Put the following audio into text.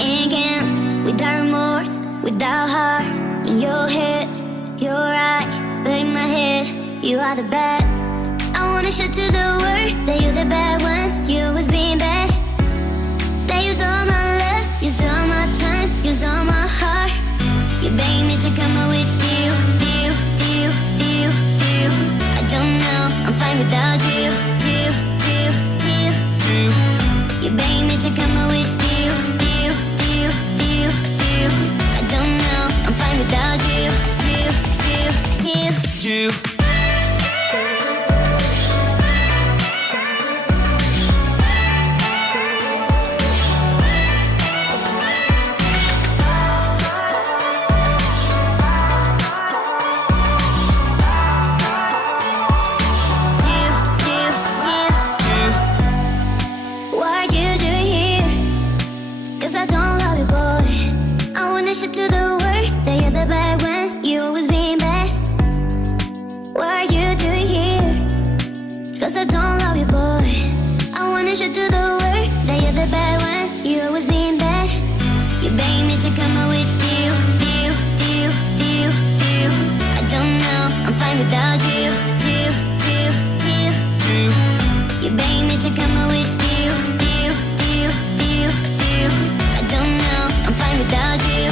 again, without remorse, without heart. In your head, you're right, but in my head, you are the bad. I wanna show to the world that you're the bad one. You always being bad. That use all my love, use all my time, use all my heart. You beg me to come out with you. I don't know, I'm fine without you. You beg me to come out with you. I don't know, I'm fine without you. To the world that you're the bad one, you always being bad. What are you doing here? Cause I don't love you, boy. I wanna show to the world that you're the bad one, you always being bad. You beg me to come out with you. I don't know, I'm fine without you. You beg me to come out with you. I don't know, I'm fine without you.